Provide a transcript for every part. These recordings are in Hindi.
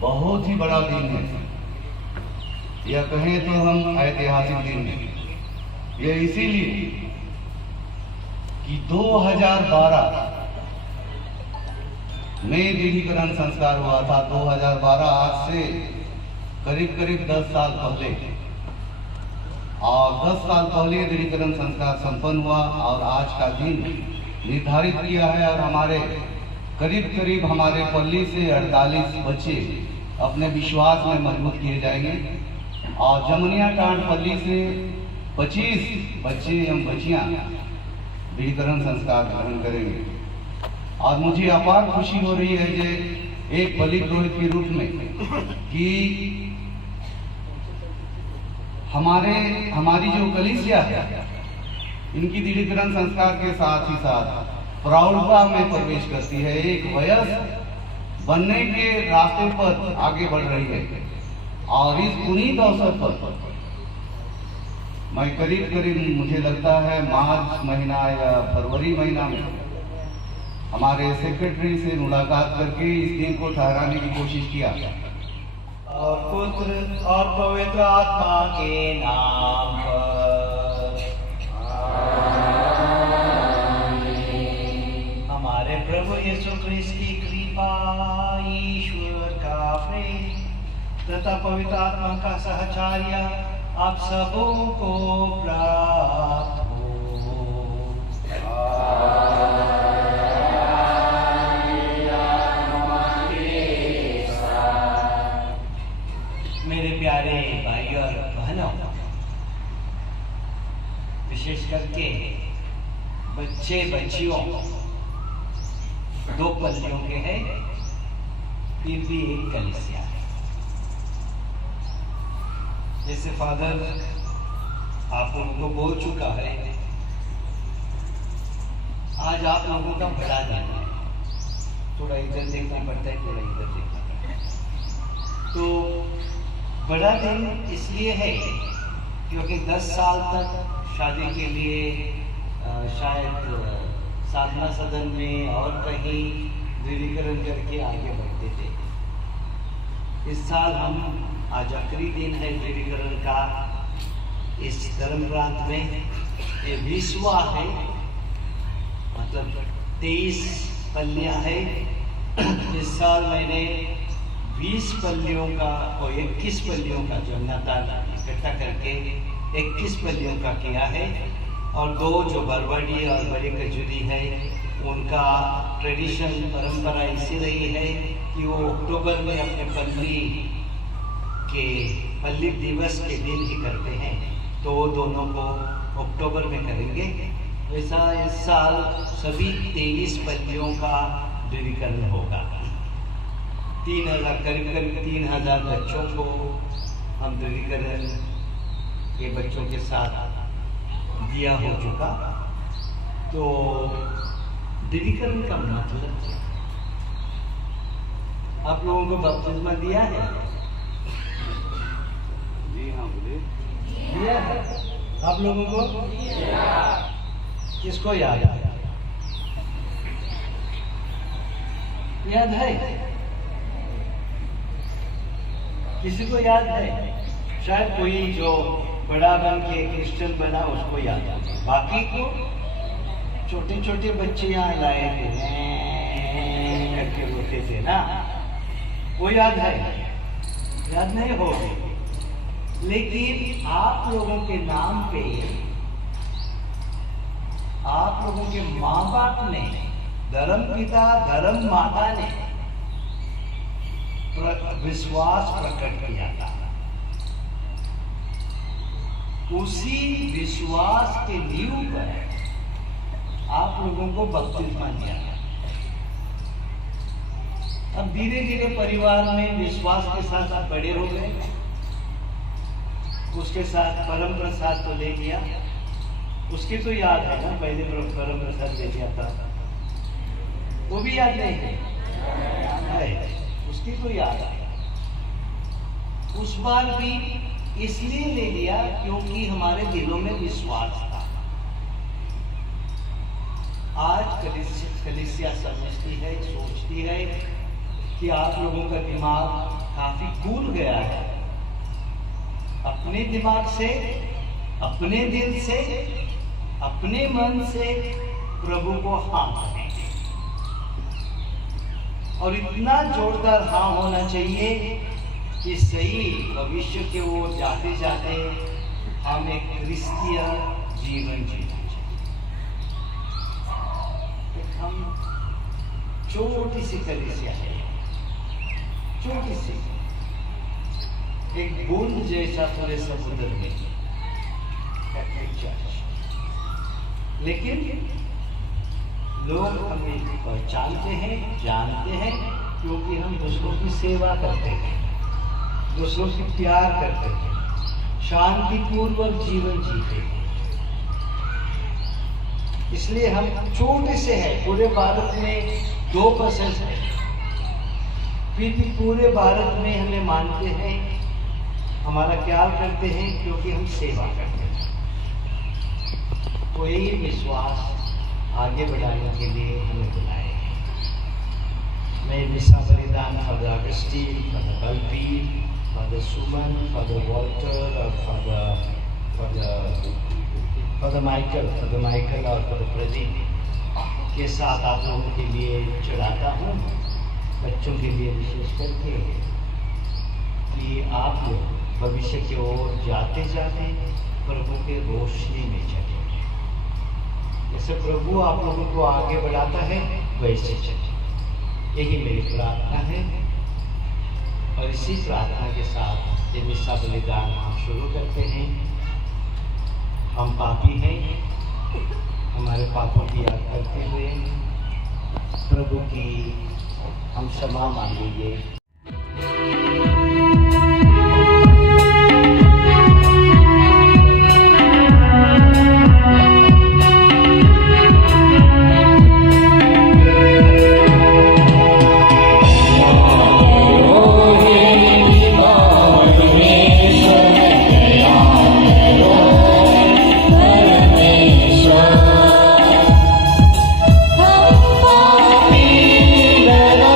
बहुत ही बड़ा दिन है, या कहें तो हम ऐतिहासिक दिन है। ये इसीलिए कि 2012 में दृढ़ीकरण संस्कार हुआ था। 2012 आज से करीब करीब 10 साल पहले, और 10 साल पहले दृढ़ीकरण संस्कार संपन्न हुआ और आज का दिन निर्धारित किया है। और हमारे करीब करीब हमारे पल्ली से 48 बच्चे अपने विश्वास में मजबूत किए जाएंगे, और जमुनिया टांड पल्ली से 25 बच्चे एवं बच्चियां दृढ़ीकरण संस्कार ग्रहण करेंगे। और मुझे अपार खुशी हो रही है कि एक बलि पुरोहित के रूप में कि हमारी जो कलीसिया है, इनकी दृढ़ीकरण संस्कार के साथ ही साथ प्रौढ़ता में प्रवेश करती है, एक वयस्क बनने के रास्ते पर आगे बढ़ रही है। और इस पुनीत अवसर पर मैं करीब मुझे लगता है मार्च महीना या फरवरी महीना में हमारे सेक्रेटरी से मुलाकात करके इस दिन को ठहराने की कोशिश किया, और पुत्र और पवित्र आत्मा के नाम पर हमारे प्रभु यीशु क्रिस्त की कृपा, ईश्वर का प्रेम तथा पवित्र आत्मा का सहचर्य आप सबों को प्राप्त हो। मेरे प्यारे भाई और बहनों, विशेष करके बच्चे बच्चियों, 2 पल्लियों के हैं, फिर भी एक कलीसिया है। जैसे फादर आप उनको बोल चुका है, आज आप लोगों का बड़ा दिन है। थोड़ा इधर देखना पड़ता है, थोड़ा इधर देखना पड़ता है। तो बड़ा दिन इसलिए है क्योंकि 10 साल तक शादी के लिए शायद साधना सदन में और कहीं दृढ़ीकरण करके आगे बढ़ते थे। इस साल हम आज आखिरी दिन है दृढ़ीकरण का इस धर्म प्रांत में। ये 20वां है, मतलब 23 पल्लियां है। इस साल मैंने 20 पल्लियों का और 21 पल्लियों का जो नाताल इकट्ठा करके 21 पल्लियों का किया है, और 2 जो बरवाड़ी और बड़ी खजूरी है उनका ट्रेडिशन परंपरा ऐसी रही है कि वो अक्टूबर में अपने पल्ली दिवस के दिन ही करते हैं, तो वो दोनों को अक्टूबर में करेंगे। वैसा इस साल सभी 23 पल्लियों का दृढ़ीकरण होगा। 3000 करीब 3000 बच्चों को हम दृढ़ीकरण के बच्चों के साथ दिया हो चुका। तो दृढ़ीकरण का मतलब क्या? आप लोगों को बपतिस्मा दिया है? जी हाँ, बोलिए। दिया है आप लोगों को? किसको याद है? याद है? किसी को याद है? शायद कोई जो बड़ा बन के क्रिश्चियन बना उसको याद है, बाकी को छोटे छोटे बच्चे यहाँ लाए थे करके रोते थे ना, वो याद है? याद नहीं हो। लेकिन आप लोगों के नाम पे आप लोगों के माँ बाप ने, धर्म पिता धर्म माता ने विश्वास प्रकट किया था। उसी विश्वास के नींव पर आप लोगों को बपतिस्मा दिया। अब धीरे धीरे परिवार में विश्वास के साथ आप बड़े हो गए, उसके साथ परम प्रसाद तो ले लिया। उसकी तो याद है ना, पहले परम प्रसाद ले लिया था, वो भी याद नहीं है? उसकी तो याद है। उस बार भी इसलिए ले लिया क्योंकि हमारे दिलों में विश्वास था। आज कलीसिया समझती है, सोचती है कि आप लोगों का दिमाग काफी कूल गया है। अपने दिमाग से, अपने दिल से, अपने मन से प्रभु को हाँ करेंगे। और इतना जोरदार हाँ होना चाहिए कि सही भविष्य के ओर जाते जाते हम एक क्रिस्तीय जीवन जीना चाहिए। हम छोटी सी कलीसिया है, छोटी सी, एक बूंद जैसा पूरे समुद्र में कैथोलिक चर्च। लेकिन लोग हमें पहचानते हैं, जानते हैं, क्योंकि हम दूसरों की सेवा करते हैं, दूसरों से प्यार करते हैं, शांतिपूर्वक जीवन जीते हैं। इसलिए हम छोटे से हैं। पूरे भारत में 2% है, फिर भी पूरे भारत में हमें मानते हैं, हमारा ख्याल करते हैं, क्योंकि हम सेवा करते हैं। तो यही विश्वास आगे बढ़ाने के लिए हमें बुलाए। मैं मिसा बलिदान father Augustine, father Balbir, father Suman, father Walter और फादर माइकल और फादर प्रदीप के साथ आप लोगों के लिए चढ़ाता हूँ, बच्चों के लिए विशेष करके, कि आप लोग भविष्य की ओर जाते जाते प्रभु के रोशनी में चले। जैसे प्रभु आप लोगों को आगे बढ़ाता है वैसे चले, यही मेरी प्रार्थना है। और इसी प्रार्थना के साथ ये मिसा बलिदान हम शुरू करते हैं। हम पापी हैं, हमारे पापों की याद करते हुए प्रभु की हम क्षमा मांगेंगे। हम पापी बना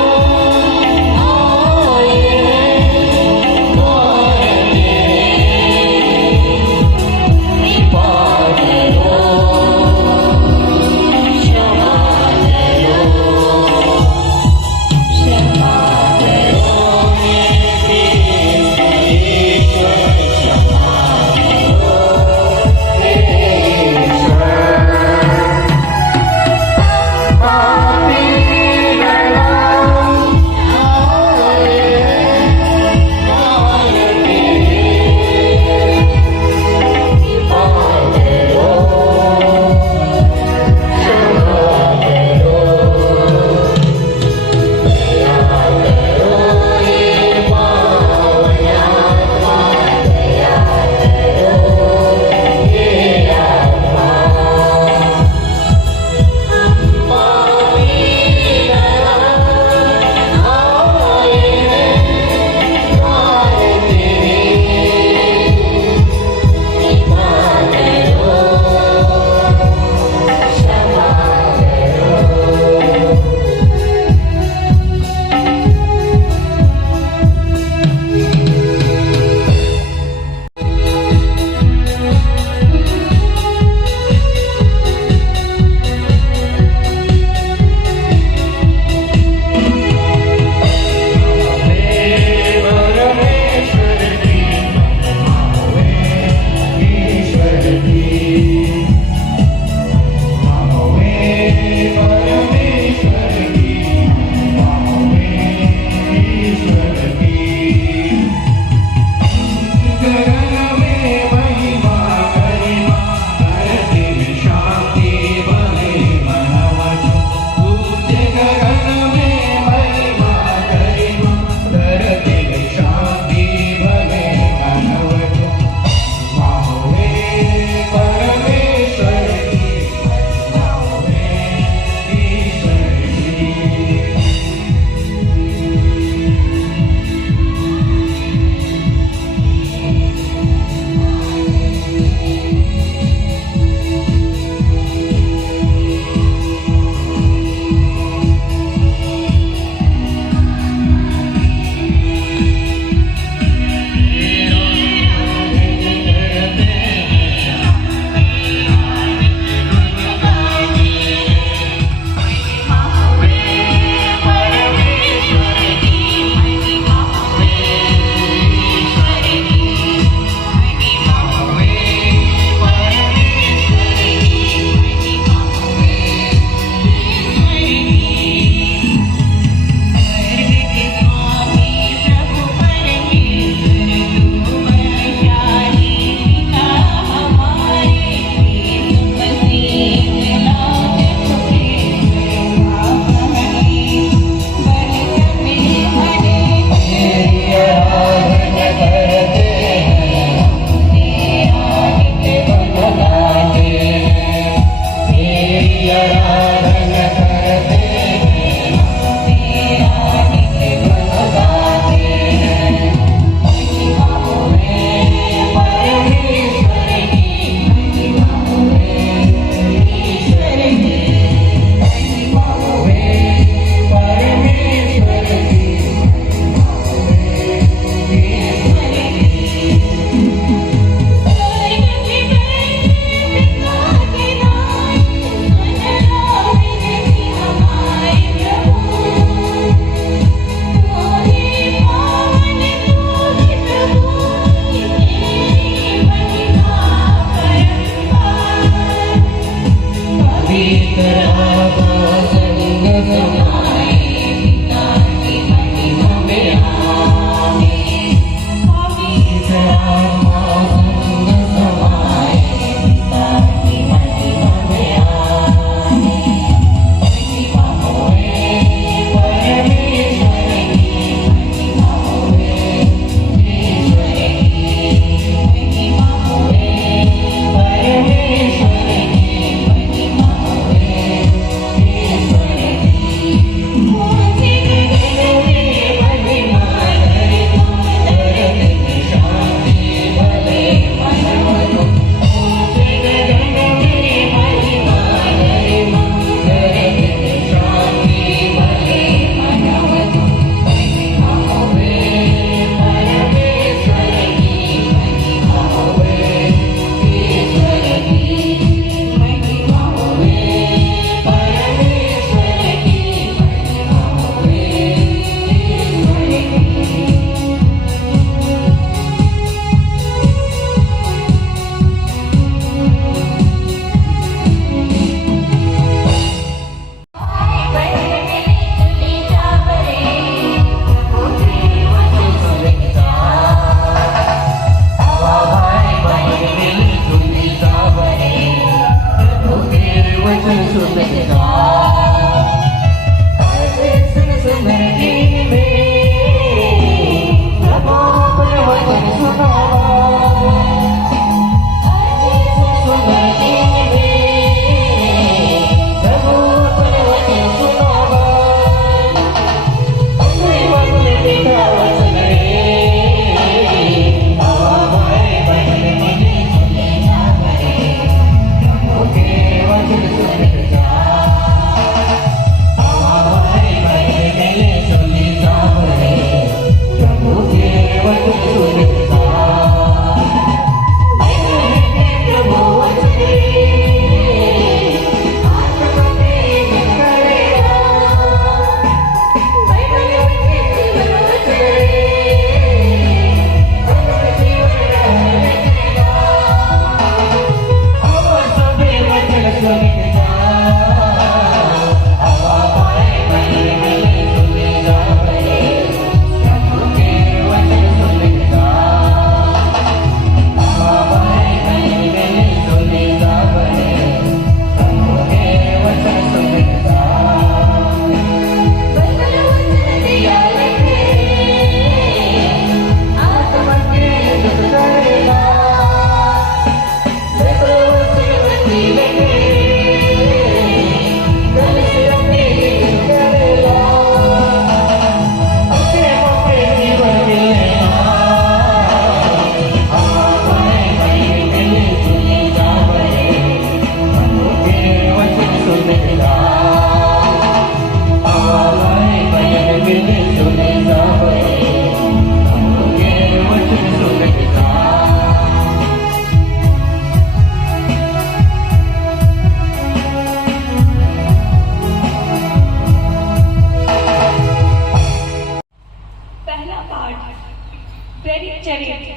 प्रेरित चरित्र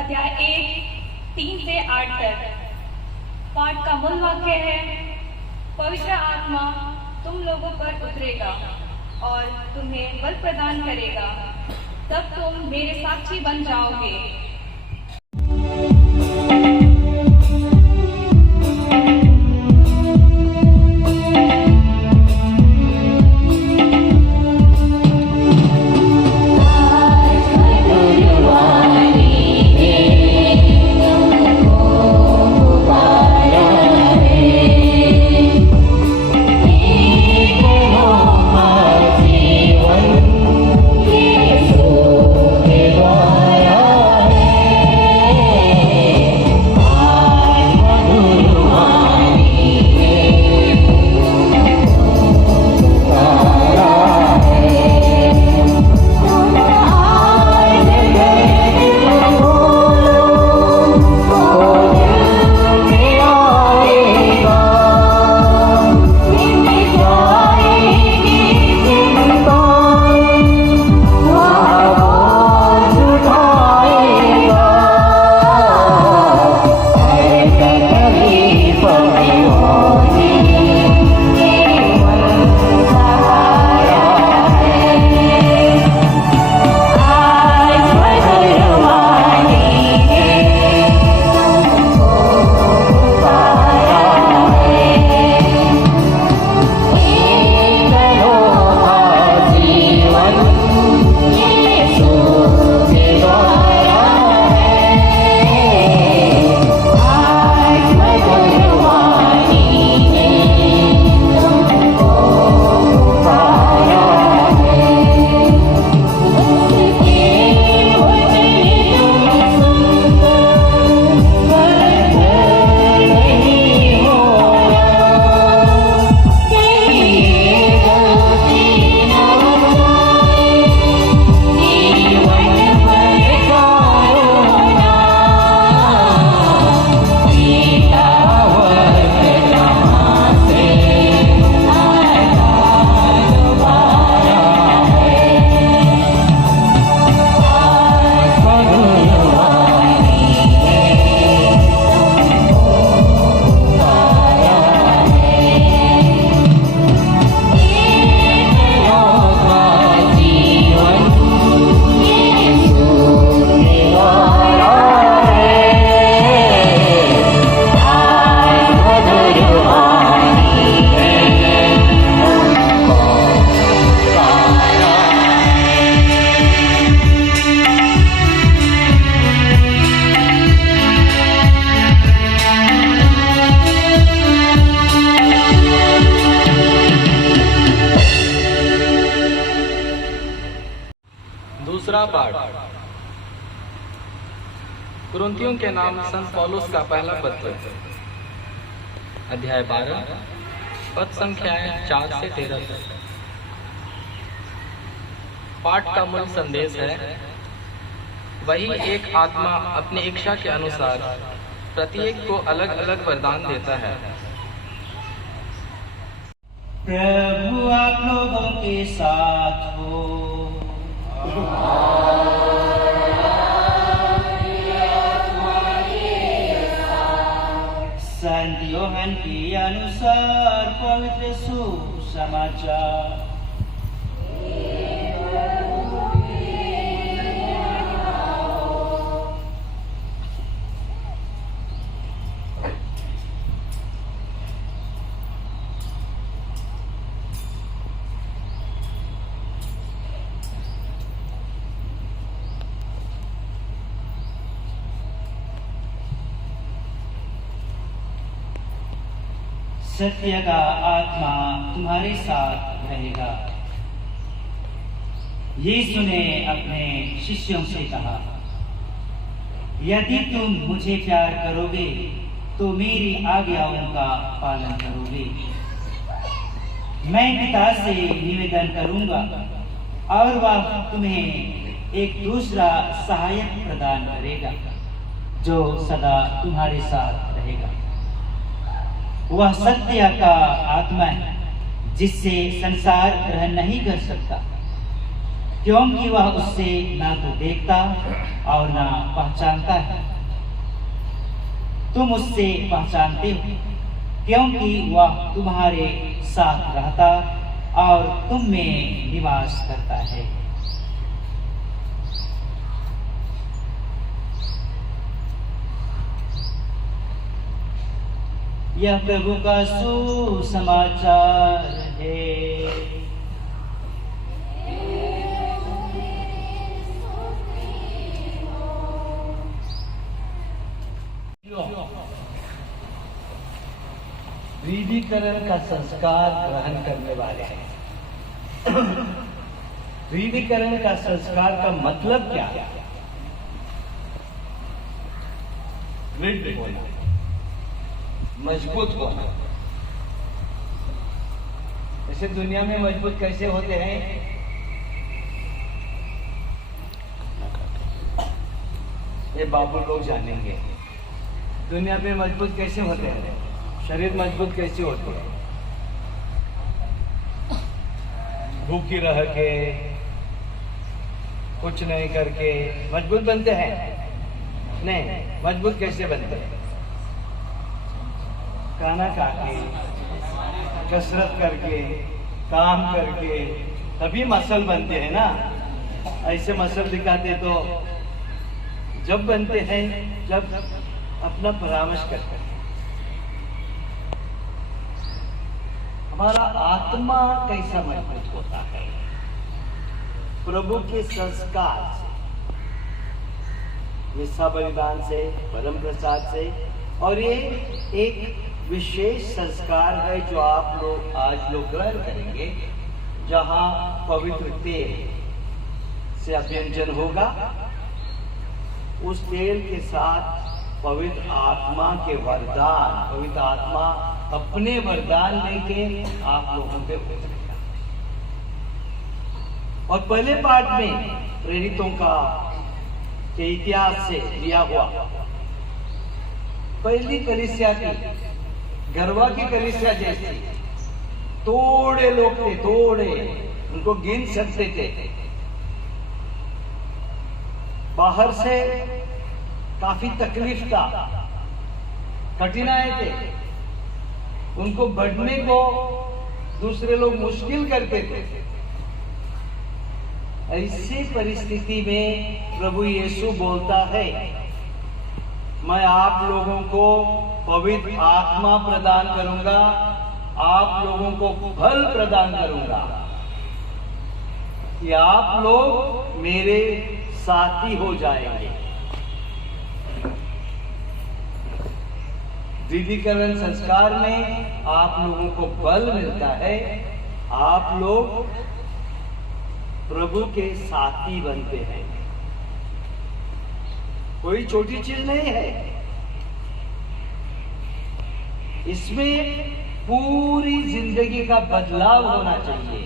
अध्याय 1:3-8 तक। पाठ का मूल वाक्य है, पवित्र आत्मा तुम लोगों पर उतरेगा और तुम्हें बल प्रदान करेगा, तब तुम मेरे साक्षी बन जाओगे। दूसरा पाठ कुरिन्थियों के नाम संत पौलुस का पहला पत्र, अध्याय 12, पद संख्याएं 4 से 13 तक। पाठ का मूल संदेश है, वही एक आत्मा अपनी इच्छा के अनुसार प्रत्येक को अलग अलग वरदान देता है। प्रभु आप लोगों के साथ हो। संत योहन के अनुसार पवित्र सुसमाचार। सत्य का आत्मा तुम्हारे साथ रहेगा। यीशु ने अपने शिष्यों से कहा, यदि तुम मुझे प्यार करोगे तो मेरी आज्ञाओं का पालन करोगे। मैं पिता से निवेदन करूंगा और वह तुम्हें एक दूसरा सहायक प्रदान करेगा जो सदा तुम्हारे साथ रहेगा। वह सत्य का आत्मा है जिससे संसार ग्रहण नहीं कर सकता, क्योंकि वह उससे ना तो देखता और ना पहचानता है। तुम उससे पहचानते हो क्योंकि वह तुम्हारे साथ रहता और तुम में निवास करता है। यह प्रभु का सुसमाचार है। ऋदीकरण का संस्कार ग्रहण करने वाले हैं। ऋदीकरण का संस्कार का मतलब क्या है? दृढ़ होना, मजबूत होना। ऐसे दुनिया में मजबूत कैसे होते हैं? ये बाबू लोग जानेंगे। दुनिया में मजबूत कैसे होते हैं? शरीर मजबूत कैसे होते हैं? भूखी रह के कुछ नहीं करके मजबूत बनते हैं? नहीं। मजबूत कैसे बनते हैं? खाना खा के, कसरत करके, काम करके, तभी मसल बनते हैं ना। ऐसे मसल दिखाते तो जब बनते हैं जब अपना परामर्श करते हैं। हमारा आत्मा कैसा मजबूत होता है? प्रभु के संस्कार से, मिस्सा बलिदान से, परम प्रसाद से। और ये एक विशेष संस्कार है जो आप लोग आज लोग ग्रहण करेंगे, जहां पवित्र तेल से अभ्यंजन होगा। उस तेल के साथ पवित्र आत्मा के वरदान, पवित्र आत्मा अपने वरदान लेके आप लोगों पे उतरेगा। और पहले पाठ में प्रेरितों का के इतिहास से लिया हुआ पहली कलीसिया थी, गरवा की कलीसिया जैसी। थोड़े लोग थे, थोड़े, उनको गिन सकते थे। बाहर से काफी तकलीफ था, कठिनाई थे, उनको बढ़ने को दूसरे लोग मुश्किल करते थे। ऐसी परिस्थिति में प्रभु यीशु बोलता है, मैं आप लोगों को पवित्र आत्मा प्रदान करूंगा, आप लोगों को फल प्रदान करूंगा कि आप लोग मेरे साथी हो जाएंगे। ऋदीकरण संस्कार में आप लोगों को बल मिलता है, आप लोग प्रभु के साथी बनते हैं। कोई छोटी चीज नहीं है, इसमें पूरी जिंदगी का बदलाव होना चाहिए।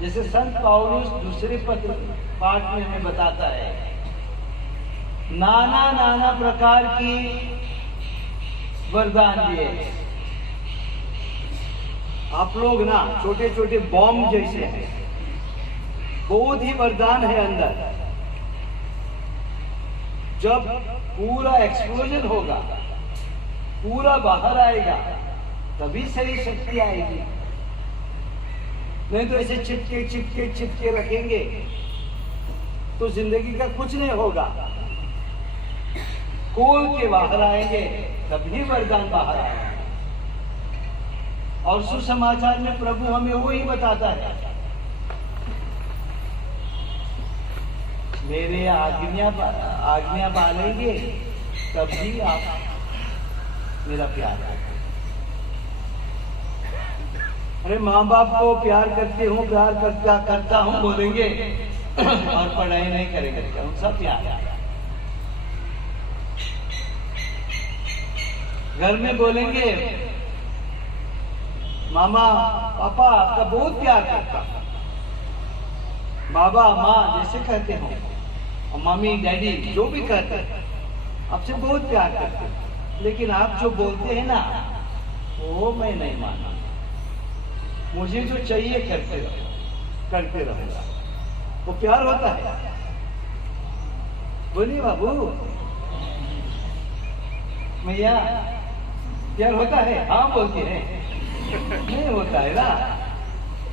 जैसे संत पौलुस दूसरे पत्र पाठ में हमें बताता है, नाना नाना प्रकार की वरदान दिए। आप लोग ना छोटे छोटे बॉम्ब जैसे हैं, बहुत ही वरदान है अंदर। जब पूरा एक्सप्लोजन होगा, पूरा बाहर आएगा, तभी सही शक्ति आएगी। नहीं तो ऐसे चिपके चिपके चिपके रखेंगे तो जिंदगी का कुछ नहीं होगा। खोल के बाहर आएंगे तभी वरदान बाहर आएगा। और सुसमाचार में प्रभु हमें वही बताता है, मेरे आज्ञा पालेंगे तभी आप मेरा प्यार करेंगे। अरे माँ बाप को प्यार करते हो, प्यार करता हूँ बोलेंगे और पढ़ाई नहीं करेंगे, कौन सा प्यार है? घर में बोलेंगे मामा पापा आपका बहुत प्यार करता, बाबा माँ जैसे कहते हो, और मम्मी डैडी जो भी कहते हैं आपसे बहुत प्यार करते हैं, लेकिन आप जो बोलते हैं ना वो मैं नहीं मानता। मुझे जो चाहिए करते रहूंगा। वो प्यार होता है? बोलिए बाबू, मैया, प्यार होता है? हाँ बोलती है। नहीं होता है ना,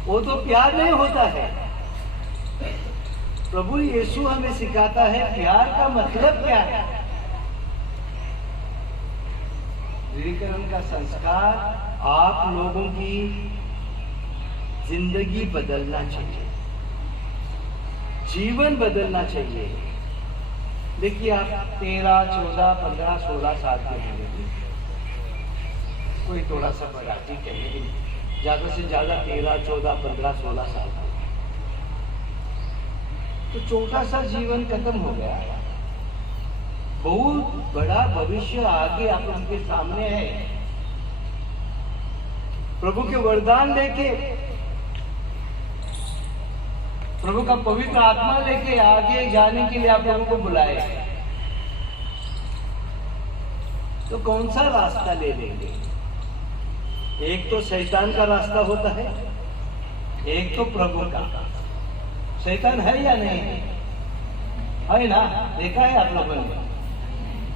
वो तो प्यार नहीं होता है। प्रभु यीशु हमें सिखाता है प्यार का मतलब क्या है। दृढ़ीकरण का संस्कार आप लोगों की जिंदगी बदलना चाहिए, जीवन बदलना चाहिए। देखिए, आप 13, 14, 15, 16 साल के होंगे, कोई थोड़ा सा बड़ा, ठीक है, लेकिन ज्यादा से ज्यादा 13, 14, 15, 16 साल का, तो छोटा सा जीवन खत्म हो गया। बहुत बड़ा भविष्य आगे आप उनके सामने है। प्रभु के वरदान लेके, प्रभु का पवित्र आत्मा लेके आगे जाने के लिए आप लोगों को बुलाए, तो कौन सा रास्ता ले लेंगे? एक तो शैतान का रास्ता होता है, एक तो प्रभु का। शैतान है या नहीं है? ना, देखा है आप लोगों ने?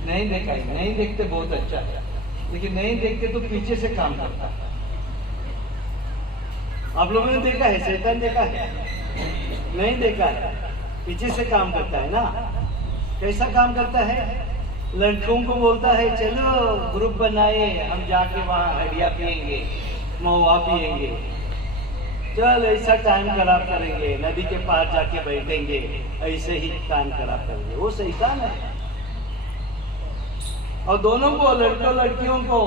नहीं देखा है? नहीं देखते बहुत अच्छा है, लेकिन नहीं देखते तो पीछे से काम करता है। आप लोगों ने देखा है? शैतान देखा है? नहीं देखा है, पीछे से काम करता है ना। कैसा काम करता है? लड़कों को बोलता है चलो ग्रुप बनाए, हम जाके वहां हड़िया पियेंगे, महुआ पियेंगे, चल ऐसा टाइम खराब करेंगे, नदी के पार जाके बैठेंगे, ऐसे ही टाइम खराब करेंगे। वो शैतान है। और दोनों को, लड़कों लड़कियों को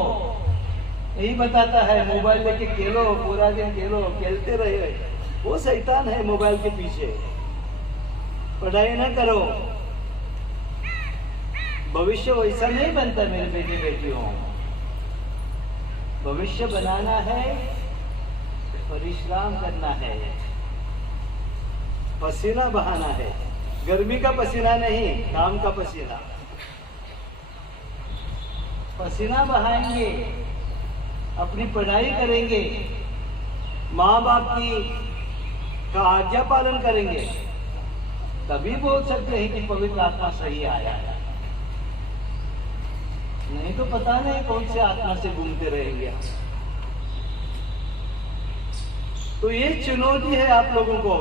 यही बताता है मोबाइल लेके खेलो, पूरा दिन खेलो, खेलते रहे। वो शैतान है मोबाइल के पीछे। पढ़ाई ना करो, भविष्य वैसा नहीं बनता मेरे बेटे बेटियों। भविष्य बनाना है, परिश्रम करना है, पसीना बहाना है। गर्मी का पसीना नहीं, काम का पसीना। पसीना बहाएंगे, अपनी पढ़ाई करेंगे, माँ बाप की का आज्ञा पालन करेंगे, तभी बोल सकते हैं कि पवित्र आत्मा सही आया है। नहीं तो पता नहीं कौन से आत्मा से घूमते रहेंगे। तो ये चुनौती है आप लोगों को।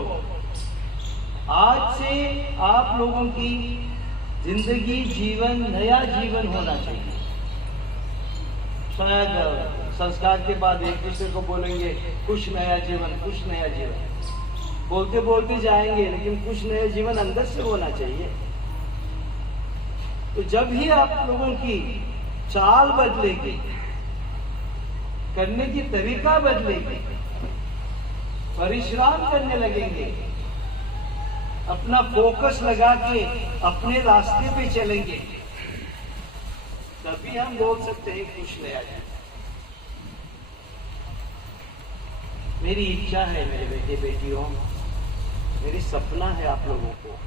आज से आप लोगों की जिंदगी, जीवन, नया जीवन होना चाहिए। शायद संस्कार के बाद एक दूसरे को बोलेंगे कुछ नया जीवन, कुछ नया जीवन, बोलते बोलते जाएंगे, लेकिन कुछ नया जीवन अंदर से होना चाहिए। तो जब ही आप लोगों की चाल बदलेगी, करने की तरीका बदलेगी, परिश्रम करने लगेंगे, अपना फोकस लगा के अपने रास्ते पे चलेंगे, तभी हम बोल सकते हैं कुछ नया है। मेरी इच्छा है मेरे बेटे बेटियों, मेरी सपना है आप लोगों को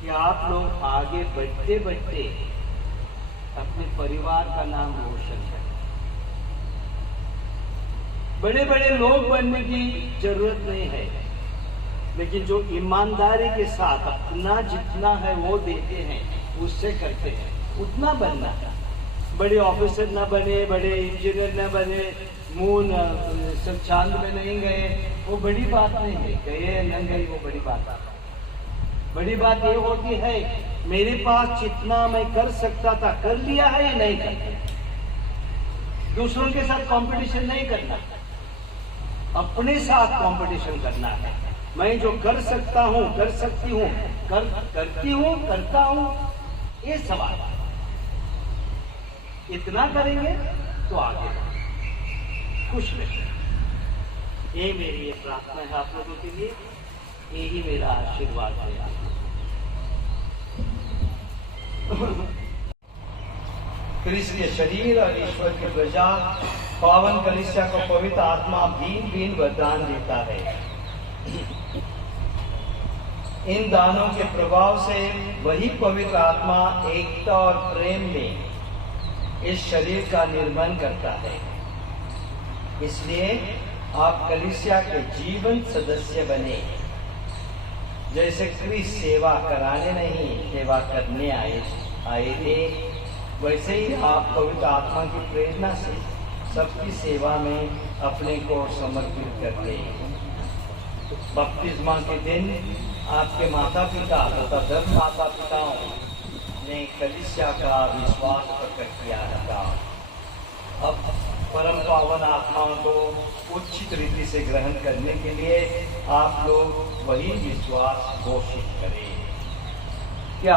कि आप लोग आगे बढ़ते बढ़ते अपने परिवार का नाम रोशन करें। बड़े बड़े लोग बनने की जरूरत नहीं है, लेकिन जो ईमानदारी के साथ अपना जितना है वो देते हैं, उससे करते हैं, उतना बनना। बड़े ऑफिसर ना बने, बड़े इंजीनियर ना बने, मून सब चांद में नहीं गए, वो बड़ी बात नहीं है। गए न गए वो बड़ी बात है। बड़ी बात ये होती है मेरे पास जितना मैं कर सकता था कर लिया है या नहीं कर। दूसरों के साथ कंपटीशन नहीं करना, अपने साथ कंपटीशन करना है। मैं जो कर सकता हूँ, कर सकती हूँ, करती हूँ, करता हूँ, ये सवाल। इतना करेंगे तो आगे खुश रहेंगे। ये मेरी ये प्रार्थना है आप लोगों के लिए, यही मेरा आशीर्वाद है आप क्रिस्तीय शरीर और ईश्वर की प्रजा पावन कलीसिया को पवित्र आत्मा भिन्न भिन्न वरदान देता है। इन दानों के प्रभाव से वही पवित्र आत्मा एकता और प्रेम में इस शरीर का निर्माण करता है। इसलिए आप कलीसिया के जीवंत सदस्य बने। जैसे क्रिस्त सेवा कराने नहीं सेवा करने आए थे, वैसे ही आप पवित्र आत्मा की प्रेरणा से सबकी सेवा में अपने को समर्पित करते हैं। बपतिस्मा के दिन आपके माता पिता तथा धर्म माता पिताओं ने कलीसिया का विश्वास प्रकट किया था। अब परम पावन आत्माओं को उचित रीति से ग्रहण करने के लिए आप लोग वही विश्वास घोषित करें। क्या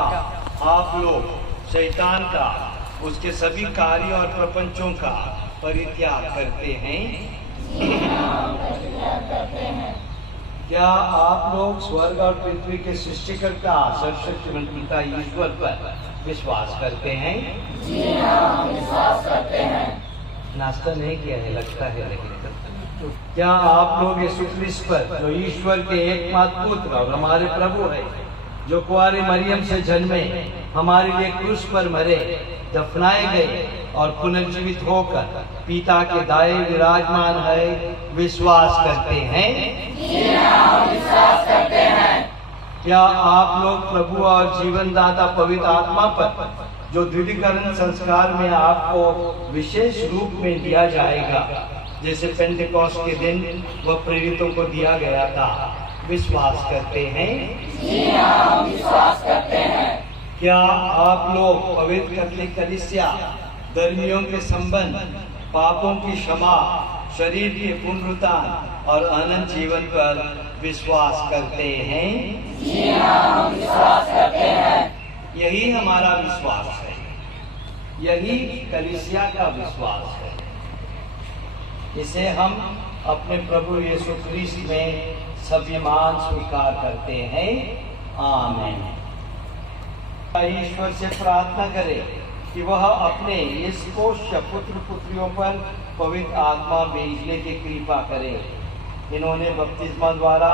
आप लोग शैतान का, उसके सभी कार्य और प्रपंचों का परित्याग करते हैं? क्या आप लोग स्वर्ग और पृथ्वी के सृष्टिकर्ता सर्वशक्तिमान पिता ईश्वर पर विश्वास करते हैं? जी हाँ, विश्वास करते हैं। नाश्ता नहीं किया है लगता है, लेकिन क्या आप लोग यीशु क्रिस्त पर, जो ईश्वर के एकमात्र पुत्र और हमारे प्रभु है, जो कुंवारी मरियम से जन्मे, हमारे लिए क्रूस पर मरे, दफनाए गए और पुनर्जीवित होकर पिता के दाएं विराजमान है, विश्वास करते हैं? जी हाँ, विश्वास करते हैं। क्या आप लोग प्रभु और जीवनदाता पवित्र आत्मा पर, जो दृढ़ीकरण संस्कार में आपको विशेष रूप में दिया जाएगा, जैसे पेंटेकोस्ट के दिन वह प्रेरितों को दिया गया था, विश्वास करते हैं? जी हाँ, विश्वास करते हैं। क्या आप लोग पवित्र कैथोलिक कलीसिया, धर्मियों के संबंध, पापों की क्षमा, शरीर के पुनरुत्थान और अनंत जीवन पर विश्वास करते हैं? जी हाँ, विश्वास करते हैं। यही हमारा विश्वास है, यही कलीसिया का विश्वास है। इसे हम अपने प्रभु यीशु क्रिस्त में सभीमान स्वीकार करते हैं। आमीन। ईश्वर से प्रार्थना करें कि वह अपने इस पोष्य पुत्र पुत्रियों पर पवित्र आत्मा भेजने की कृपा करे। इन्होंने बपतिस्मा द्वारा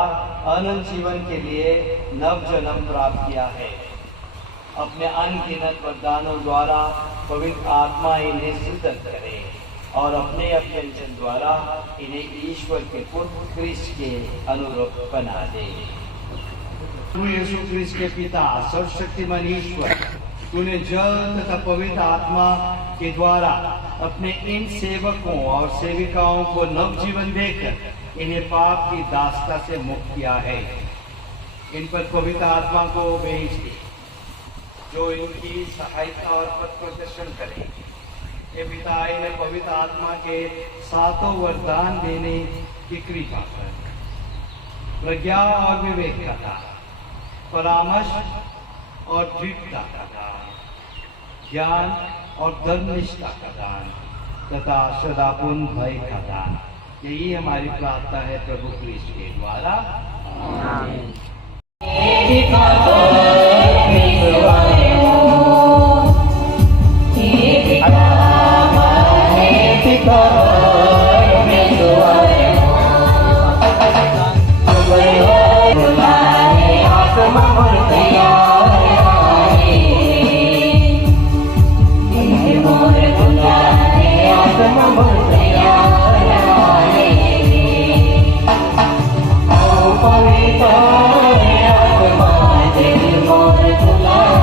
अनंत जीवन के लिए नव जन्म प्राप्त किया है। अपने अनगिनत वरदानों द्वारा पवित्र आत्मा इन्हें सिद्ध करे और अपने अपने वचन द्वारा इन्हें ईश्वर के पुत्र क्रिस्त के अनुरूप बना दे। तू यीशु क्रिस्त के पिता सर्वशक्तिमान ईश्वर, तूने जल तथा पवित्र आत्मा के द्वारा अपने इन सेवकों और सेविकाओं को नव जीवन देकर इन्हें पाप की दास्ता से मुक्त किया है। इन पर पवित्र आत्मा को भेज दे, जो इनकी सहायता और पथ प्रदर्शन करे। ये पिता इन्हें पवित्र आत्मा के सातों वरदान देने की कृपा कर, प्रज्ञा और विवेक का दान, परामर्श और दृढ़ता का दान, ज्ञान और धर्मनिष्ठा का दान तथा सदापूर्ण भय का दान। यही हमारी प्रार्थना है प्रभु क्रिस्त के द्वारा। आमीन। पवित्र आत्मा दिल मोर बुलाए।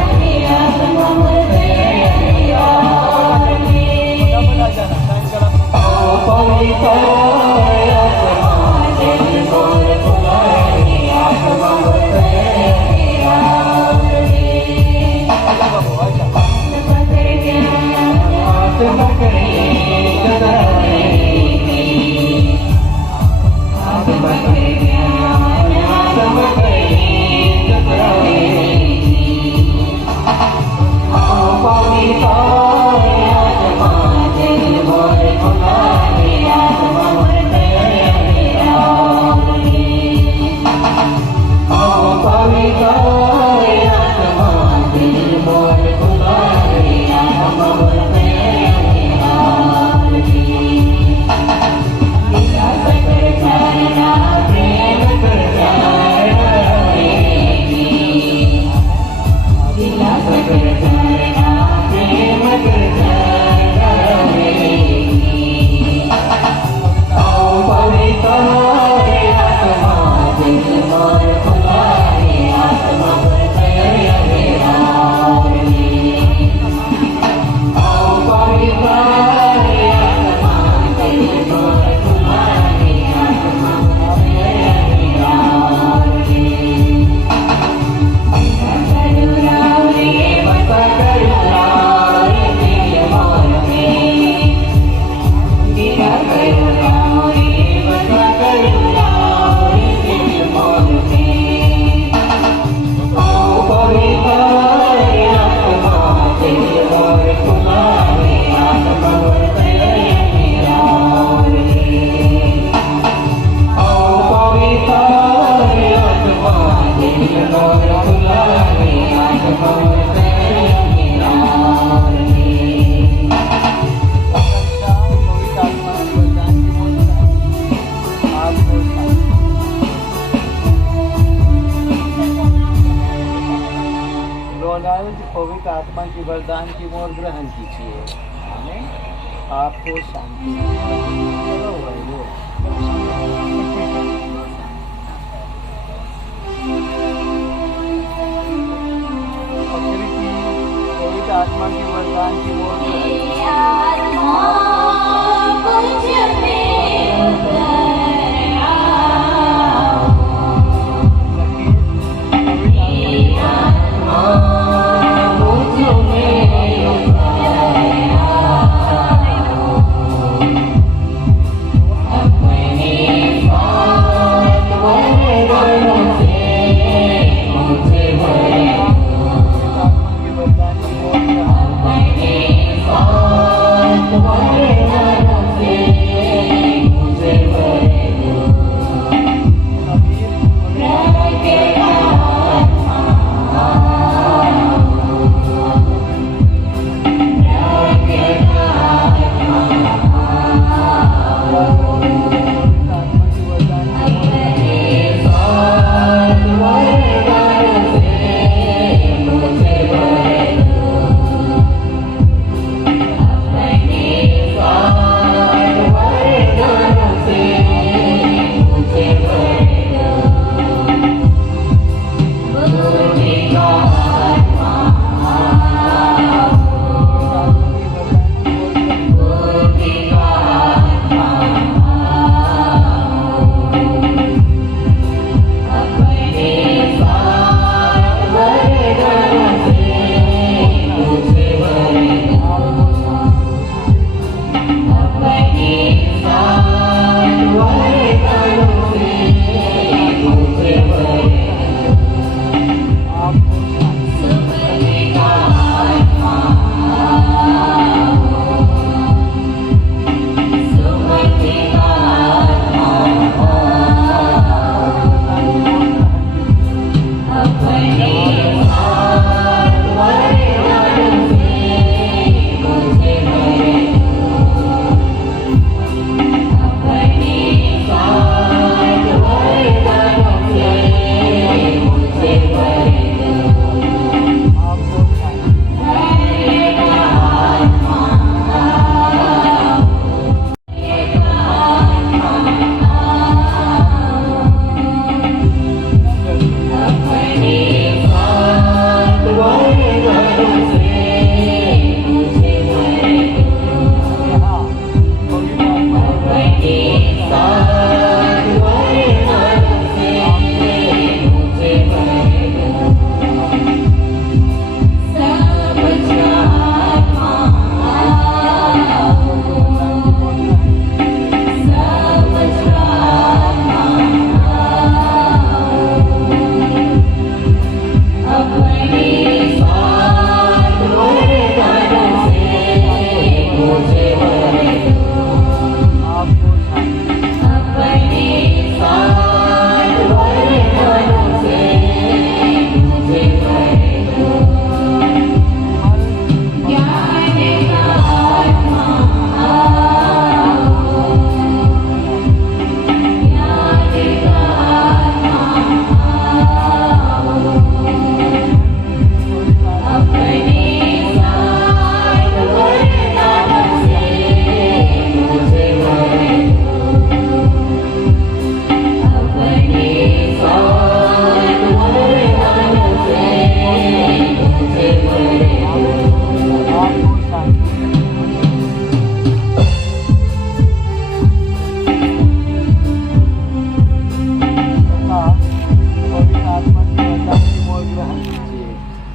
रोनाल्ड पवित्र आत्मा की वरदान की मोर ग्रहण कीजिए। आमीन। आपको शांति। चलो भाई। पवित्र आत्मा की वरदान की मोर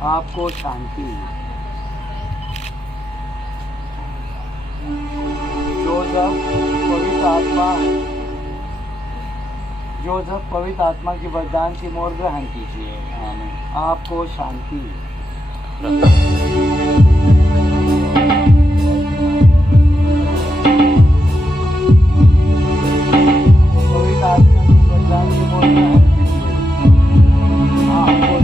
आपको शांति। जोसेफ पवित्र आत्मा की वरदान की मोर ग्रहण कीजिए। आमीन। आपको शांति। पवित्र आत्मा की वरदान की मोर ग्रहण कीजिए। आपको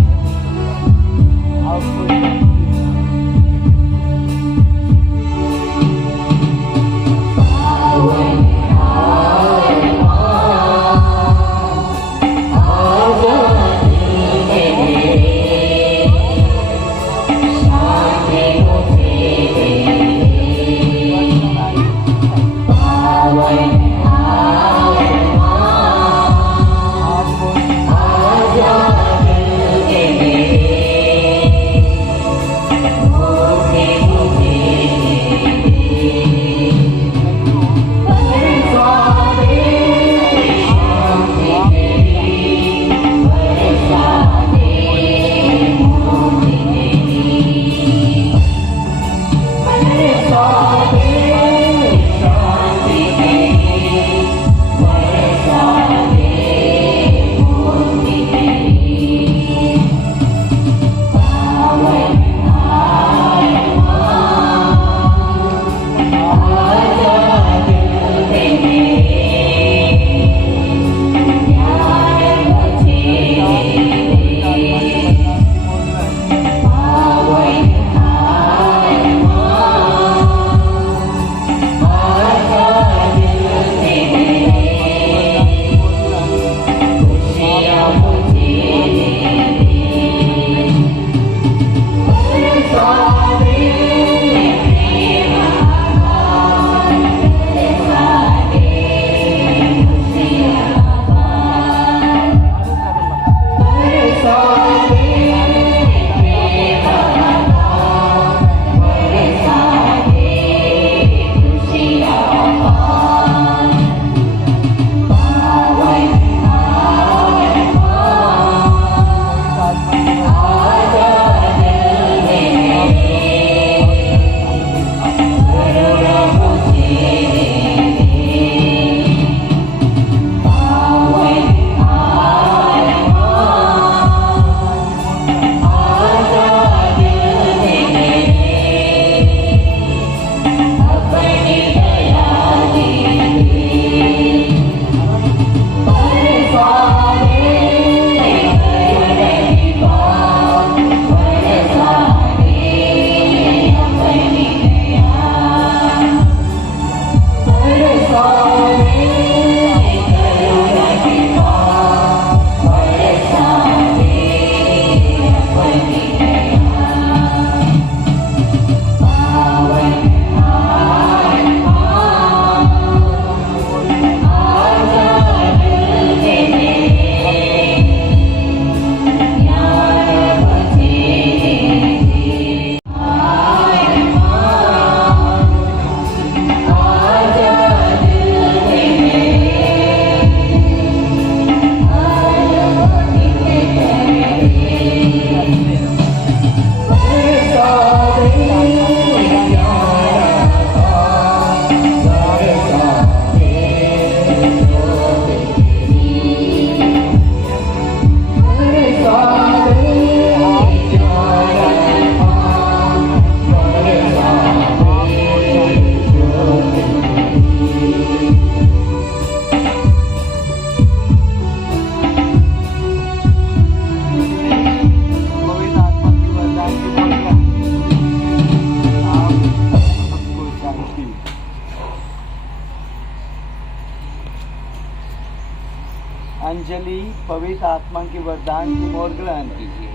अंजलि पवित्र आत्मा की वरदान की मोर ग्रहण कीजिए।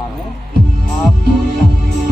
आमीन। आपको शांति।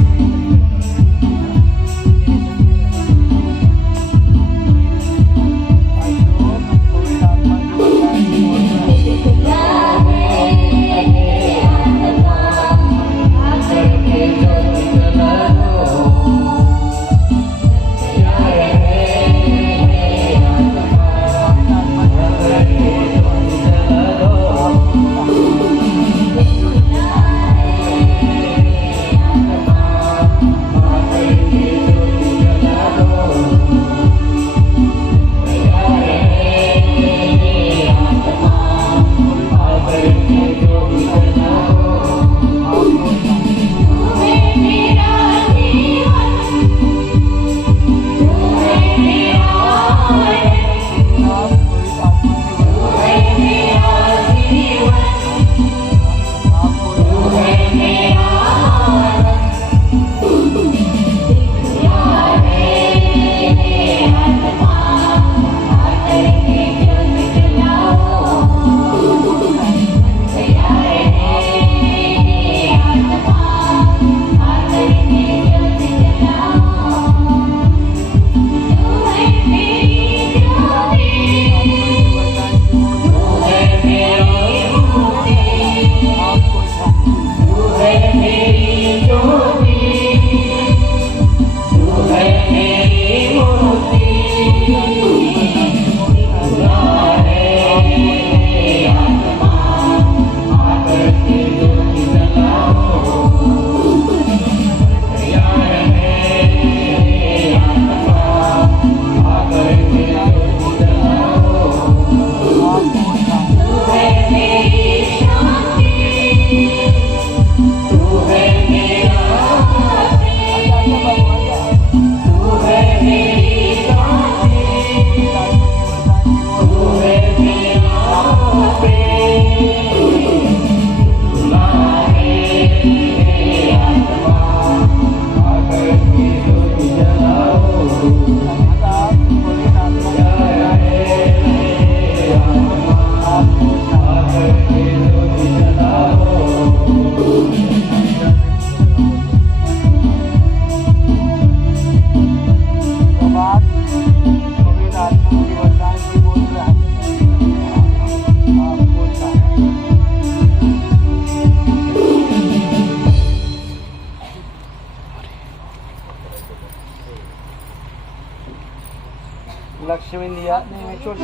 लक्ष्मी लिया नहीं छोड़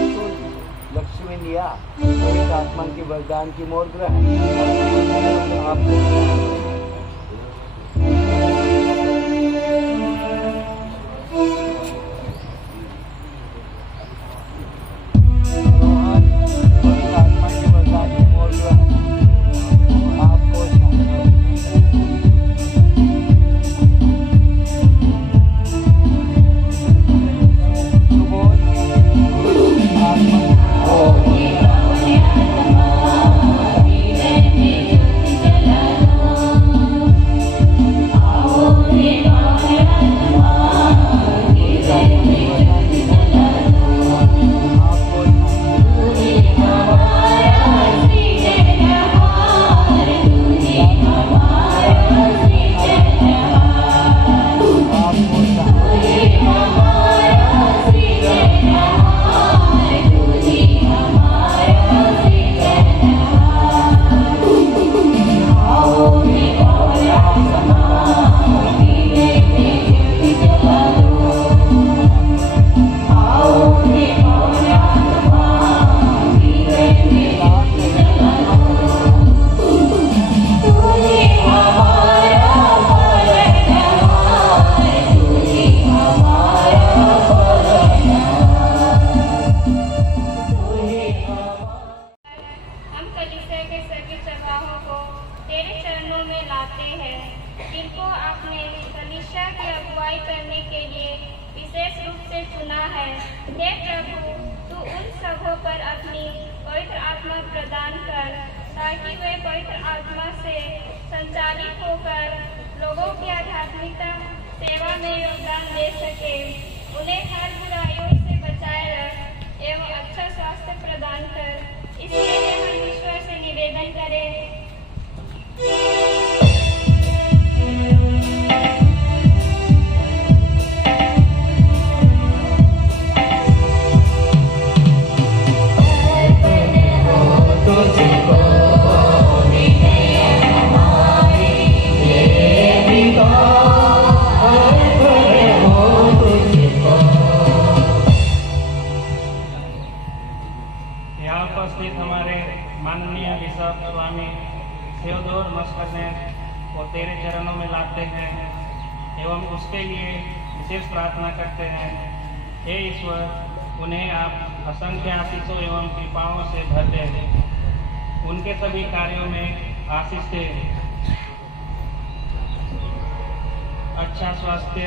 लक्ष्मी लिया पवित्र आत्मा की वरदान की मोर ग्रहण आपको ताकि वे पवित्र आत्मा से संचालित होकर लोगों की आध्यात्मिक सेवा में योगदान दे सके। उन्हें हर बुराइयों से बचाए रख एवं अच्छा स्वास्थ्य प्रदान कर इसलिए हम ईश्वर से निवेदन करें। यहाँ उपस्थित हमारे माननीय बिशप स्वामी थियोडोर मस्कने को तेरे चरणों में लाते हैं एवं उसके लिए विशेष प्रार्थना करते हैं। हे ईश्वर, उन्हें आप असंख्य आशीषों एवं कृपाओं से भर दें, उनके सभी कार्यों में आशीष दें, अच्छा स्वास्थ्य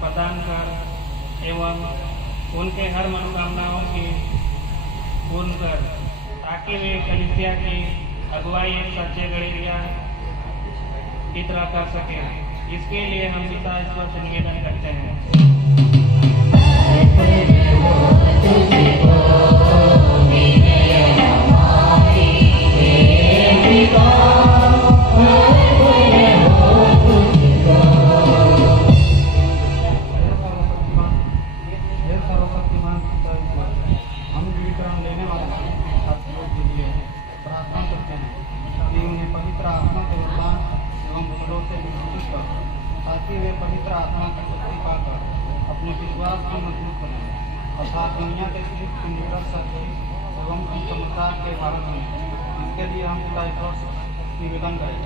प्रदान कर एवं उनके हर मनोकामनाओं की पूर्ण कर, ताकि वे कलीसिया की अगुवाई एक सच्चे गड़ेरिया की तरह कर सकें। इसके लिए हम पिता ईश्वर से निवेदन करते हैं। हम विक्रम लेने वाले छात्रों के लिए प्रार्थना करते हैं कि उन्हें पवित्र आत्मा के उत्थान एवं फलों से विभूषित कर, ताकि वे पवित्र आत्मा की शक्ति पाकर अपने विश्वास को मजबूत बनाएं अर्थात दुनिया के कृष्ण की निकट सत्य एवं समाचार के भारत में। इसके लिए हम पिता ईश्वर से निवेदन करें।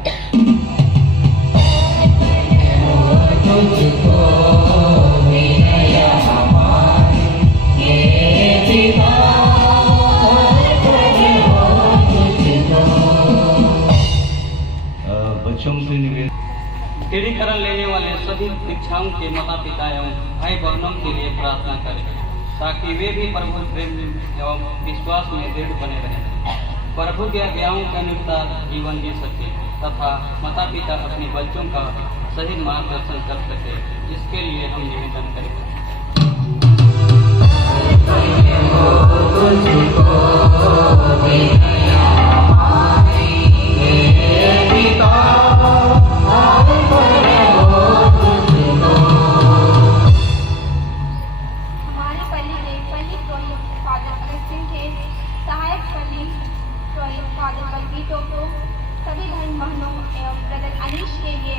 बच्चों से निवेदन, दृढ़ीकरण लेने वाले सभी दीक्षाओं के माता पिता एवं भाई बहनों के लिए प्रार्थना करें, ताकि वे भी प्रभु प्रेम एवं विश्वास में दृढ़ बने रहें, प्रभु की आज्ञाओं के अनुसार जीवन जी सके तथा माता पिता अपने बच्चों का सही मार्गदर्शन कर सके। इसके लिए हम निवेदन करें। सभी धर्म बहनों एवं ब्रदर अनीश के लिए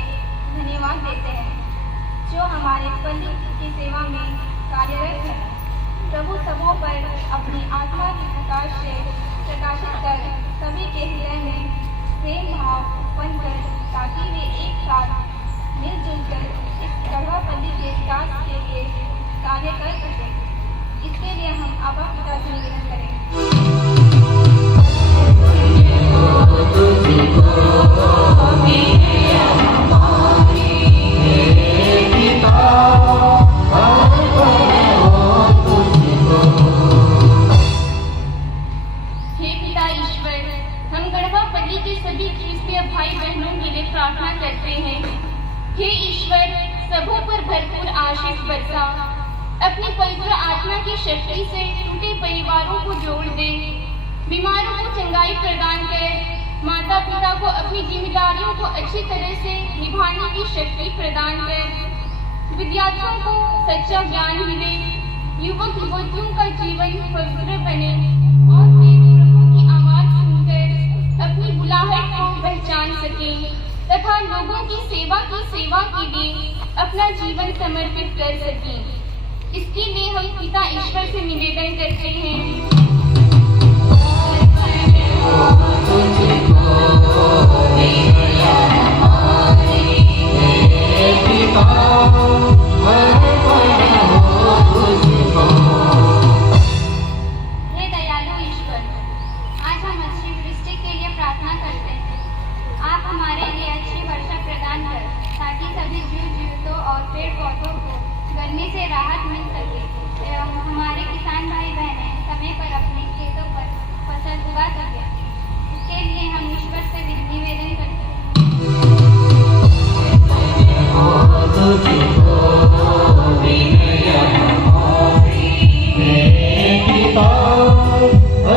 धन्यवाद देते हैं, जो हमारे पल्ली की सेवा में कार्यरत है। प्रभु सबों पर अपनी आत्मा के प्रकाश से प्रकाशित कर सभी के हृदय में प्रेम भाव उत्पन्न कर, ताकि वे एक साथ मिलजुल कर इस कड़वा पल्ली के विकास के लिए कार्य कर सकें। इसके लिए हम आबा पिता से निवेदन करें। प्रार्थना करते हैं। हे ईश्वर, सबों पर भरपूर आशीष बरसा, अपनी पवित्र आत्मा की शक्ति से टूटे परिवारों को जोड़ दे, बीमारों को चंगाई प्रदान कर, माता पिता को अपनी जिम्मेदारियों को अच्छी तरह से निभाने की शक्ति प्रदान कर, विद्यार्थियों को सच्चा ज्ञान मिले, युवक युवतियों का जीवन पवित्र बने और वे प्रभु की आवाज सुनकर अपनी बुलाहट को पहचान सकें तथा लोगों की सेवा के लिए अपना जीवन समर्पित कर सकें। इसके लिए हम पिता ईश्वर से निवेदन करते हैं। हे दयालु ईश्वर, आज हम अच्छी वृष्टि के लिए प्रार्थना करते हैं। आप हमारे लिए अच्छी वर्षा प्रदान कर, ताकि सभी जीव जीवितों और पेड़ पौधों को गर्मी से राहत मिल सके एवं हमारे किसान भाई बहनें समय पर अपने खेतों पर फसल उगा सके। इसके लिए हम ईश्वर से निवेदन करते हैं। हे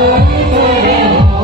दयालु ईश्वर,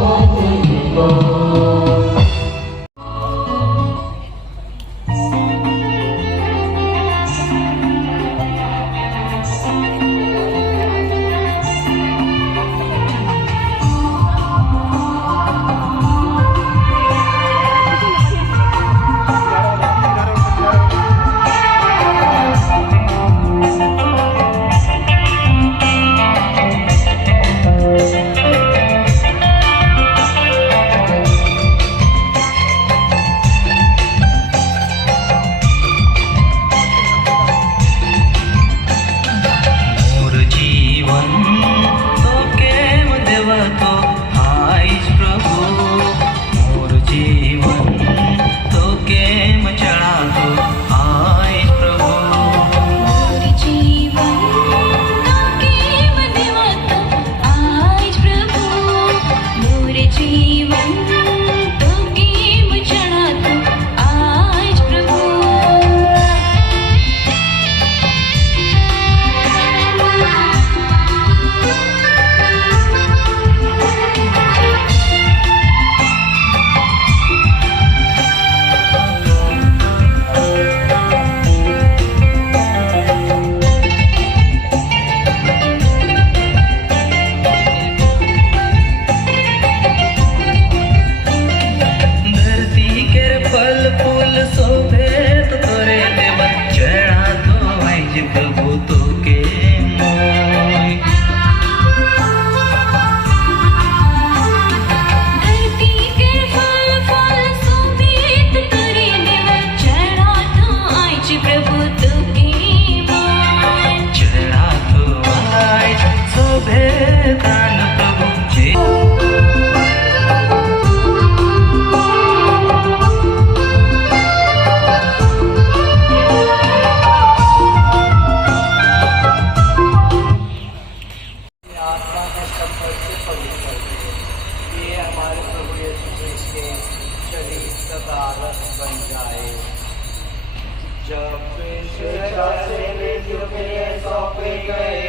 स्वेच्छा से मृत्यु के लिए सौंपे गए।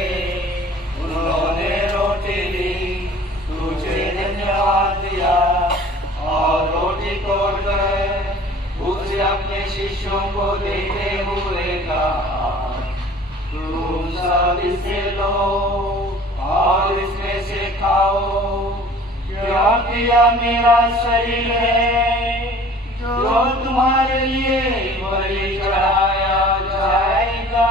उन्होंने रोटी ली, तुझे धन्यवाद दिया और रोटी तोड़कर उसे अपने शिष्यों को देते हुए कहा, तुम सब इसे लो और इसमें से खाओ, क्योंकि यह मेरा शरीर है जो तुम्हारे लिए बलि चढ़ाया जाएगा।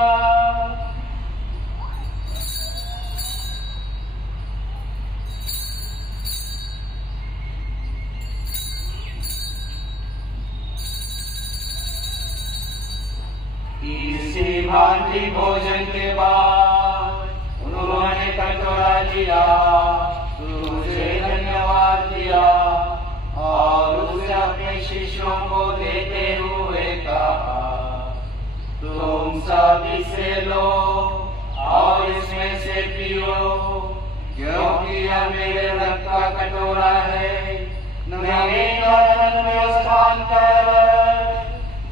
इसी भांति भोजन के बाद उन्होंने कटोरा लिया, तुझे धन्यवाद दिया और उसे अपने शिष्यों को देते हुए कहा, तुम सब इसे लो और इसमें से पियो, क्योंकि यह मेरे रक्त का कटोरा है, नए कटोरे में स्नान कर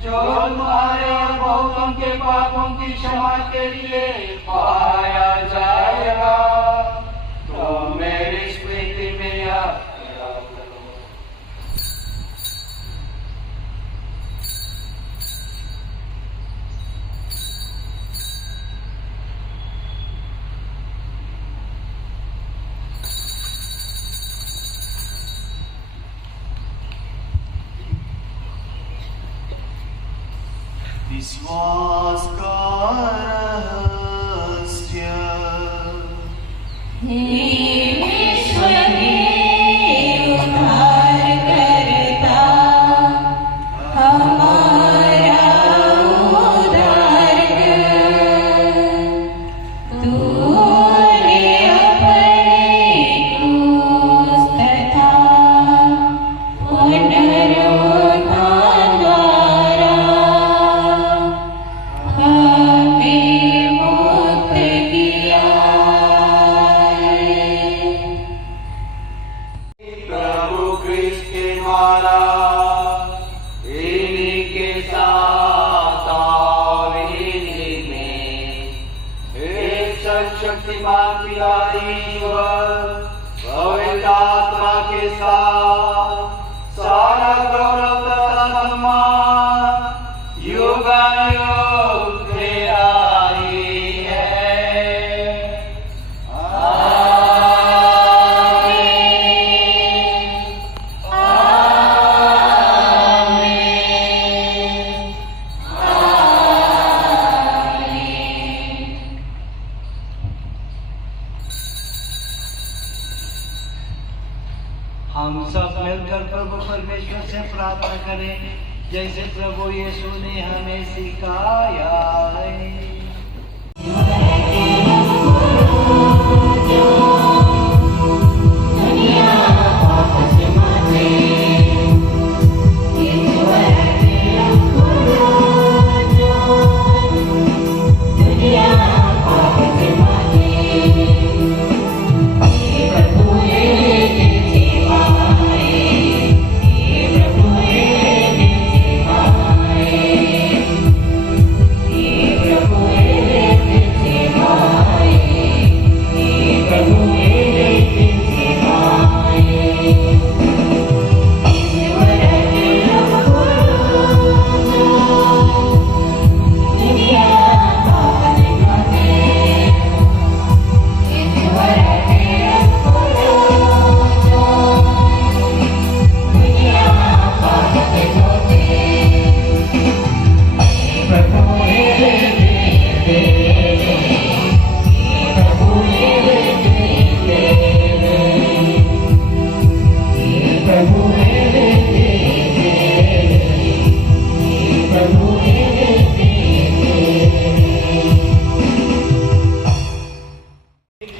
जो तुम्हारे और बहुतों के पापों की क्षमा के लिए पाया जाएगा। तो मेरी स्मृति में यह विश्वास का रहस्य। शक्तिमान पिता ईश्वर पवित्र आत्मा के साथ सारा गौरव तथा सम्मान युगानुयुग तेरा ही है। हम सब मिलकर प्रभु परमेश्वर से प्रार्थना करें, जैसे प्रभु यीशु ने हमें सिखाया है।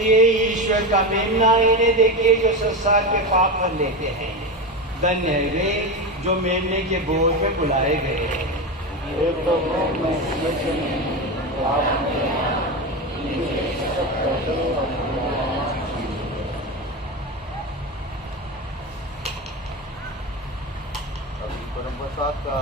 ईश्वर का मेमना इन्हें देखिए जो संसार के पाप पर लेते हैं। धन्य है वे जो मेमने के बोझ में बुलाए गए हैं। परम प्रसाद का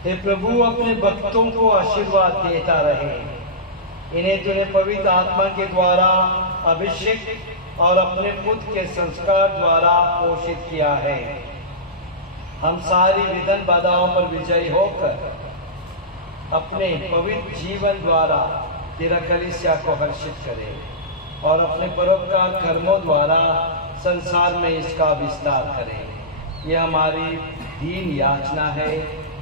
हे प्रभु अपने भक्तों को आशीर्वाद देता रहे। इन्हें तूने पवित्र आत्मा के द्वारा अभिषेक और अपने पुत्र के संस्कार द्वारा पोषित किया है। हम सारी विघ्न बाधाओं पर विजयी होकर अपने पवित्र जीवन द्वारा तेरा कलीसिया को हर्षित करें और अपने परोपकार कर्मों द्वारा संसार में इसका विस्तार करें। यह हमारी दीन याचना है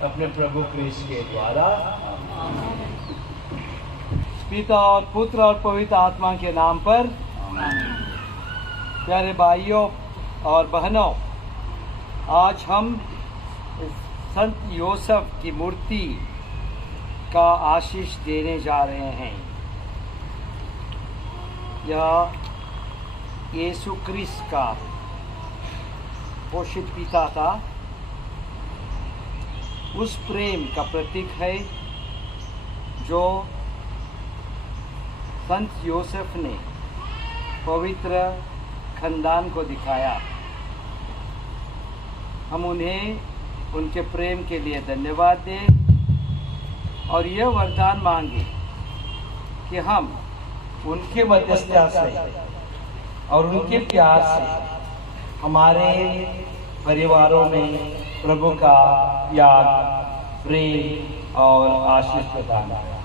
अपने प्रभु क्रिस्त के द्वारा। पिता और पुत्र और पवित्र आत्मा के नाम पर। प्यारे भाइयों, और बहनों, आज हम संत योसेफ की मूर्ति का आशीष देने जा रहे हैं। यह यीशु क्रिस्त का पोषित पिता था, उस प्रेम का प्रतीक है जो संत योसेफ ने पवित्र खानदान को दिखाया। हम उन्हें उनके प्रेम के लिए धन्यवाद दें और यह वरदान मांगे कि हम उनके मध्यस्थता से और उनके प्यार से हमारे परिवारों में प्रभु का याद, प्रेम और आशीष प्रदान करें।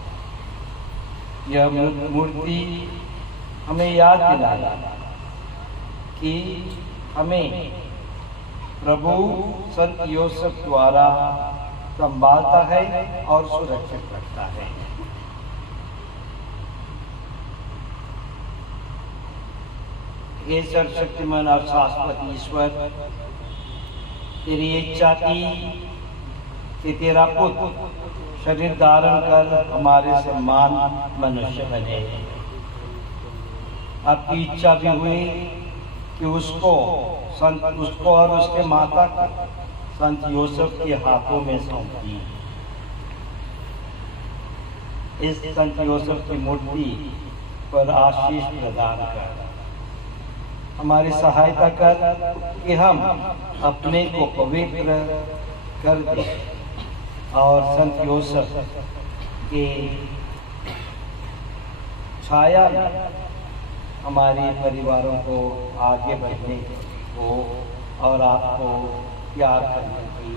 यह मूर्ति हमें याद दिलाता कि हमें प्रभु संत योसेफ द्वारा संभालता है और सुरक्षित रखता है। हे सर्वशक्तिमान और शाश्वत ईश्वर, तेरी इच्छा थी कि तेरा पुत्र शरीर धारण कर हमारे समान मनुष्य बने। आपकी इच्छा भी हुई कि उसको और उसके माता को संत योसेफ के हाथों में सौंप दी। इस संत योसेफ की मूर्ति पर आशीष प्रदान कर, हमारी सहायता कर कि हम अपने को पवित्र कर दें और संत योसेफ के छाया में हमारे परिवारों को आगे बढ़ने को और आपको प्यार करने की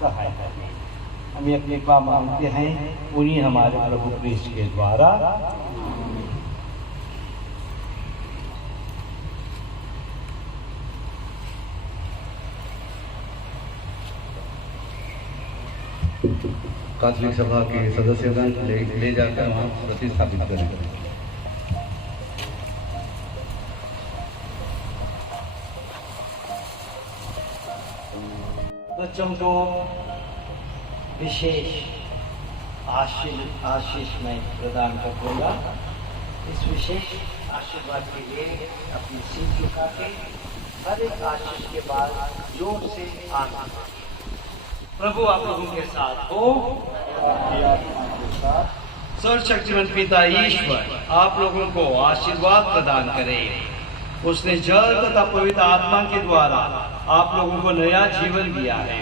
सहायता दें। हम अपनी कृपा मांगते हैं उन्हीं हमारे प्रभु क्रिस्त के द्वारा। कैथोलिक सभा के सदस्यगण ले जाकर वहाँ प्रतिस्थापित करें। बच्चों को विशेष आशीष में प्रदान कर दूंगा। इस विशेष आशीर्वाद के लिए अपनी सीट झुका के हर एक आशीष के बाद जोर से आनंद। प्रभु आप लोगों के साथ हो। सर्वशक्तिमान पिता ईश्वर आप लोगों को आशीर्वाद प्रदान करे। उसने जल तथा पवित्र आत्मा के द्वारा आप लोगों को नया जीवन दिया है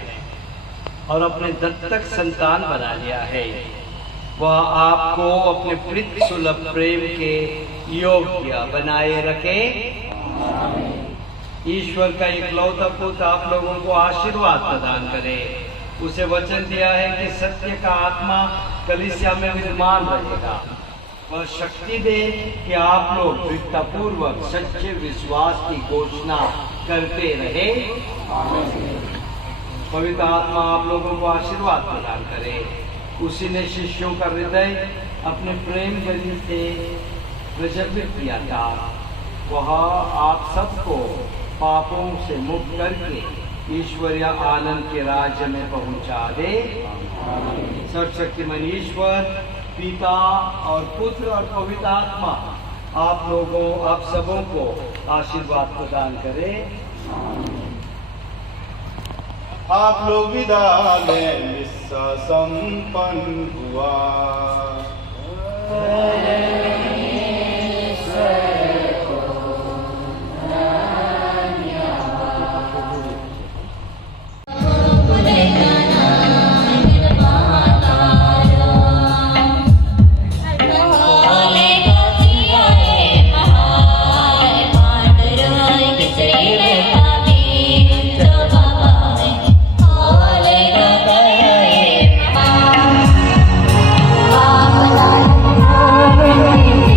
और अपने दत्तक संतान बना लिया है। वह आपको अपने प्रीति सुलभ प्रेम के योग्य बनाए रखे। ईश्वर का इकलौता पुत्र आप लोगों को आशीर्वाद प्रदान करे। उसे वचन दिया है कि सत्य का आत्मा कलीसिया में विद्यमान रहेगा। वह शक्ति दे कि आप लोग दृढ़तापूर्वक सच्चे विश्वास की घोषणा करते रहे। पवित्र आत्मा आप लोगों को आशीर्वाद प्रदान करे। उसी ने शिष्यों का हृदय अपने प्रेम गति से प्रज्वलित किया था। वह आप सबको पापों से मुक्त करके ईश्वरीय आनंद के राज्य में पहुंचा दे। सर्वशक्तिमान ईश्वर पिता और पुत्र और पवित्र आत्मा आप सबों को आशीर्वाद प्रदान करे। आप लोग विदा में मिस्सा संपन्न हुआ। Amen.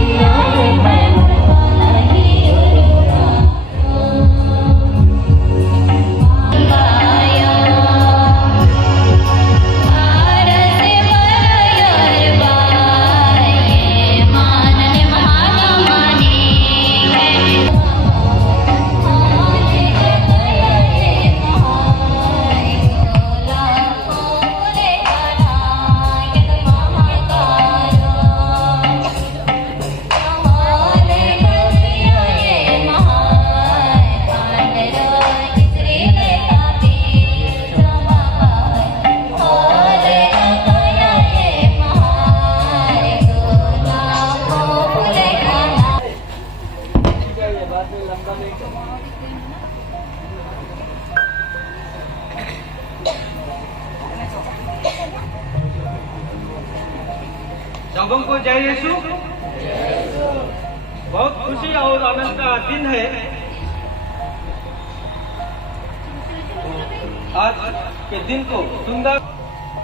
सबों को जय यीशु। बहुत खुशी और आनंद का दिन है। आज के दिन को सुंदर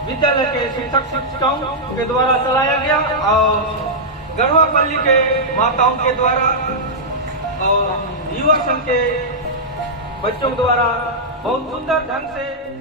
विद्यालय के शिक्षक शिक्षिकाओं के द्वारा चलाया गया और गढ़वापल्ली के माताओं के द्वारा और युवा संघ के बच्चों द्वारा बहुत सुंदर ढंग से